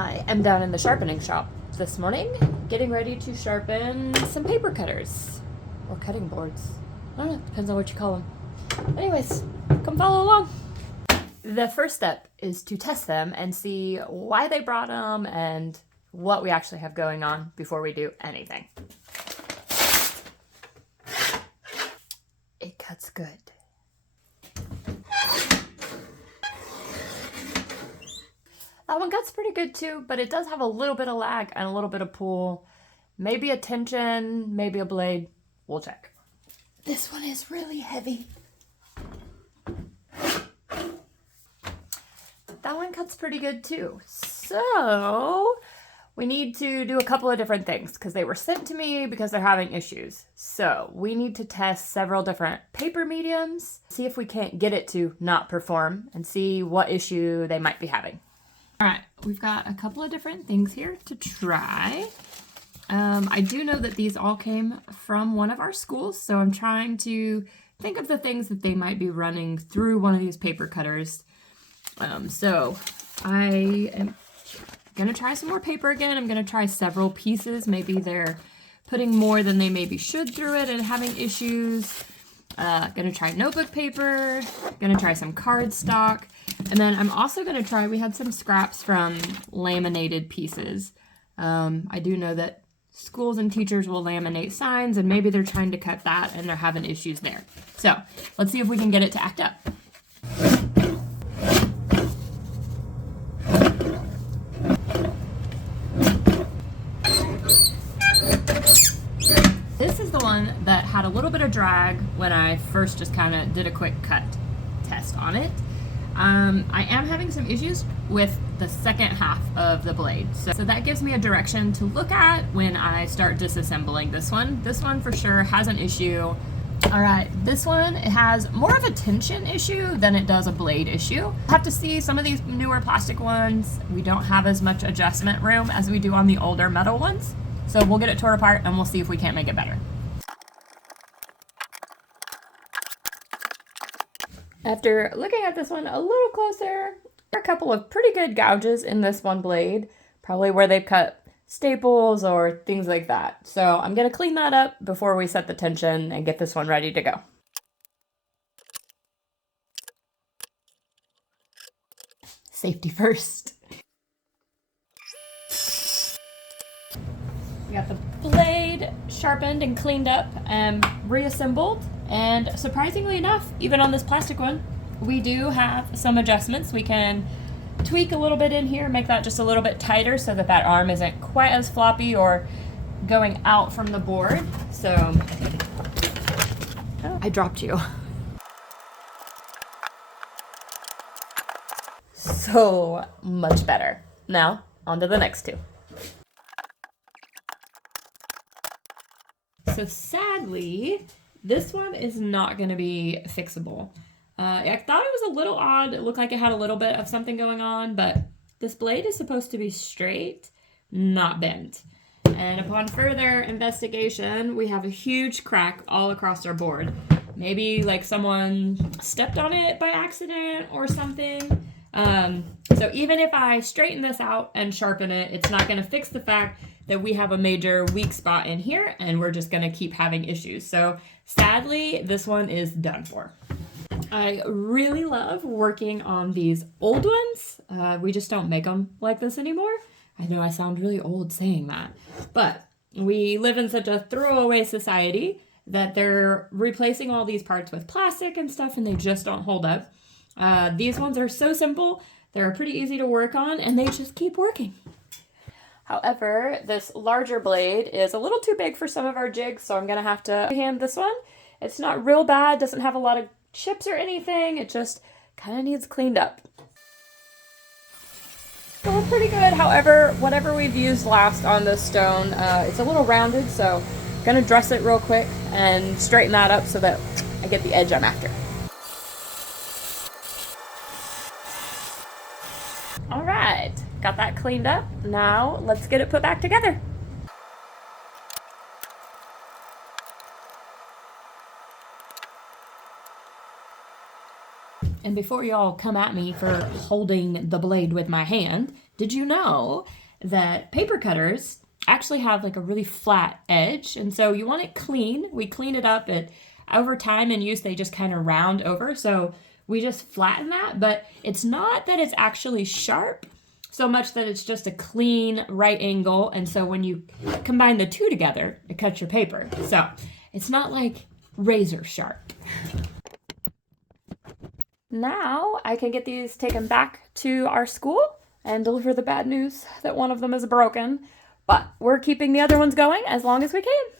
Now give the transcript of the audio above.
I am down in the sharpening shop this morning, getting ready to sharpen some paper cutters or cutting boards. I don't know, depends on what you call them. Anyways, come follow along. The first step is to test them and see why they brought them and what we actually have going on before we do anything. It cuts good. That one cuts pretty good too, but it does have a little bit of lag and a little bit of pull. Maybe a tension, maybe a blade. We'll check. This one is really heavy. That one cuts pretty good too. So we need to do a couple of different things because they were sent to me because they're having issues. So we need to test several different paper mediums, see if we can't get it to not perform and see what issue they might be having. All right, we've got a couple of different things here to try. I do know that these all came from one of our schools, so I'm trying to think of the things that they might be running through one of these paper cutters. So I am gonna try some more paper again. I'm gonna try several pieces. Maybe they're putting more than they maybe should through it and having issues. Gonna try notebook paper, gonna try some cardstock, and then I'm also gonna try, we had some scraps from laminated pieces. I do know that schools and teachers will laminate signs, and maybe they're trying to cut that and they're having issues there. So let's see if we can get it to act up. This is the one that had a little bit of drag when I first just kind of did a quick cut test on it. I am having some issues with the second half of the blade. So that gives me a direction to look at when I start disassembling this one. This one for sure has an issue. All right, this one, it has more of a tension issue than it does a blade issue. I'll have to see some of these newer plastic ones. We don't have as much adjustment room as we do on the older metal ones. So we'll get it tore apart and we'll see if we can't make it better. After looking at this one a little closer, there are a couple of pretty good gouges in this one blade, probably where they've cut staples or things like that. So I'm gonna clean that up before we set the tension and get this one ready to go. Safety first. We got the blade sharpened and cleaned up and reassembled. And surprisingly enough, even on this plastic one, we do have some adjustments. We can tweak a little bit in here, make that just a little bit tighter so that that arm isn't quite as floppy or going out from the board. So, oh, I dropped you. So much better. Now, on to the next two. So sadly, this one is not going to be fixable. I thought it was a little odd. It looked like it had a little bit of something going on, but this blade is supposed to be straight, not bent. And upon further investigation, we have a huge crack all across our board. Maybe like someone stepped on it by accident or something. So even if I straighten this out and sharpen it, it's not going to fix the fact that we have a major weak spot in here and we're just going to keep having issues. So sadly, this one is done for. I really love working on these old ones. We just don't make them like this anymore. I know I sound really old saying that, but we live in such a throwaway society that they're replacing all these parts with plastic and stuff and they just don't hold up. These ones are so simple. They're pretty easy to work on and they just keep working. However, this larger blade is a little too big for some of our jigs, so I'm going to have to hand this one. It's not real bad, doesn't have a lot of chips or anything, it just kind of needs cleaned up. Still pretty good, however, whatever we've used last on this stone, it's a little rounded, so I'm going to dress it real quick and straighten that up so that I get the edge I'm after. All right. Got that cleaned up. Now let's get it put back together. And before y'all come at me for holding the blade with my hand, did you know that paper cutters actually have like a really flat edge? And so you want it clean. We clean it up over time in use, they just kind of round over. So we just flatten that, but it's not that it's actually sharp so much that it's just a clean right angle. And so when you combine the two together, it cuts your paper. So it's not like razor sharp. Now I can get these taken back to our school and deliver the bad news that one of them is broken. But we're keeping the other ones going as long as we can.